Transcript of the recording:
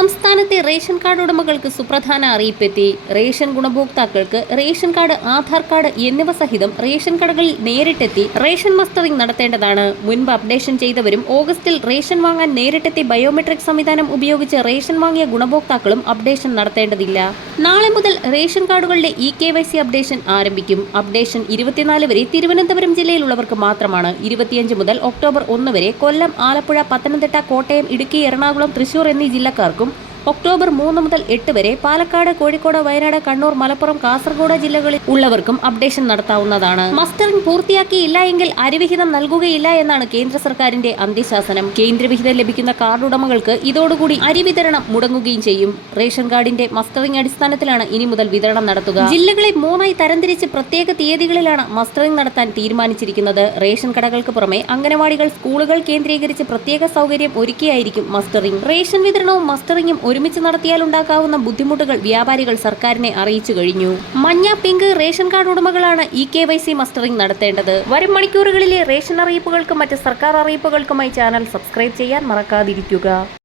സംസ്ഥാന സംസ്ഥാനത്തെ ration card ഉടമകൾക്ക് സുപ്രധാന അറിയിപ്പെത്തി. റേഷൻ ഗുണഭോക്താക്കൾക്ക് റേഷൻ കാർഡ് ആധാർ കാർഡ് എന്നിവ സഹിതം റേഷൻ കടകളിൽ നേരിട്ടെത്തി റേഷൻ മസ്റ്ററിംഗ് നടത്തേണ്ടതാണ്. മുൻപ് അപ്ഡേഷൻ ചെയ്തവരും ഓഗസ്റ്റിൽ റേഷൻ വാങ്ങാൻ നേരിട്ടെത്തി ബയോമെട്രിക് സംവിധാനം ഉപയോഗിച്ച് റേഷൻ വാങ്ങിയ ഗുണഭോക്താക്കളും അപ്ഡേഷൻ നടത്തേണ്ടതില്ല. നാളെ മുതൽ ration കാർഡുകളുടെ E K Y C updation ആരംഭിക്കും. അപ്ഡേഷൻ ഇരുപത്തിനാല് വരെ തിരുവനന്തപുരം ജില്ലയിലുള്ളവർക്ക് മാത്രമാണ്. ഇരുപത്തിയഞ്ച് മുതൽ ഒക്ടോബർ ഒന്ന് വരെ കൊല്ലം ആലപ്പുഴ പത്തനംതിട്ട കോട്ടയം ഇടുക്കി എറണാകുളം തൃശൂർ എന്നീ ജില്ലക്കാർക്കും ഒക്ടോബർ മൂന്ന് മുതൽ എട്ട് വരെ പാലക്കാട് കോഴിക്കോട് വയനാട് കണ്ണൂർ മലപ്പുറം കാസർഗോഡ് ജില്ലകളിൽ ഉള്ളവർക്കും അപ്ഡേഷൻ നടത്താവുന്നതാണ്. മസ്റ്ററിംഗ് പൂർത്തിയാക്കിയില്ല എങ്കിൽ അരിവിഹിതം നൽകുകയില്ല എന്നാണ് കേന്ദ്ര സർക്കാരിന്റെ അന്ത്യശാസനം. കേന്ദ്രവിഹിതം ലഭിക്കുന്ന കാർഡ് ഉടമകൾക്ക് ഇതോടുകൂടി അരി വിതരണം മുടങ്ങുകയും ചെയ്യും. റേഷൻ കാർഡിന്റെ മസ്റ്ററിംഗ് അടിസ്ഥാനത്തിലാണ് ഇനി മുതൽ വിതരണം നടത്തുക. ജില്ലകളെ മൂന്നായി തരംതിരിച്ച് പ്രത്യേക തീയതികളിലാണ് മസ്റ്ററിംഗ് നടത്താൻ തീരുമാനിച്ചിരിക്കുന്നത്. റേഷൻ കടകൾക്ക് പുറമെ അംഗനവാടികൾ സ്കൂളുകൾ കേന്ദ്രീകരിച്ച് പ്രത്യേക സൗകര്യം ഒരുക്കിയായിരിക്കും മസ്റ്ററിംഗ്. റേഷൻ വിതരണവും മസ്റ്ററിംഗും ഒരുമിച്ച് നടത്തിയാൽ ഉണ്ടാക്കാവുന്ന ബുദ്ധിമുട്ടുകൾ വ്യാപാരികൾ സർക്കാരിനെ അറിയിച്ചു കഴിഞ്ഞു. മഞ്ഞ pink ration card ഉടമകളാണ് E K Y C mustering നടത്തേണ്ടത്. വരും മണിക്കൂറുകളിലെ റേഷൻ അറിയിപ്പുകൾക്കും മറ്റ് സർക്കാർ അറിയിപ്പുകൾക്കുമായി ചാനൽ സബ്സ്ക്രൈബ് ചെയ്യാൻ മറക്കാതിരിക്കുക.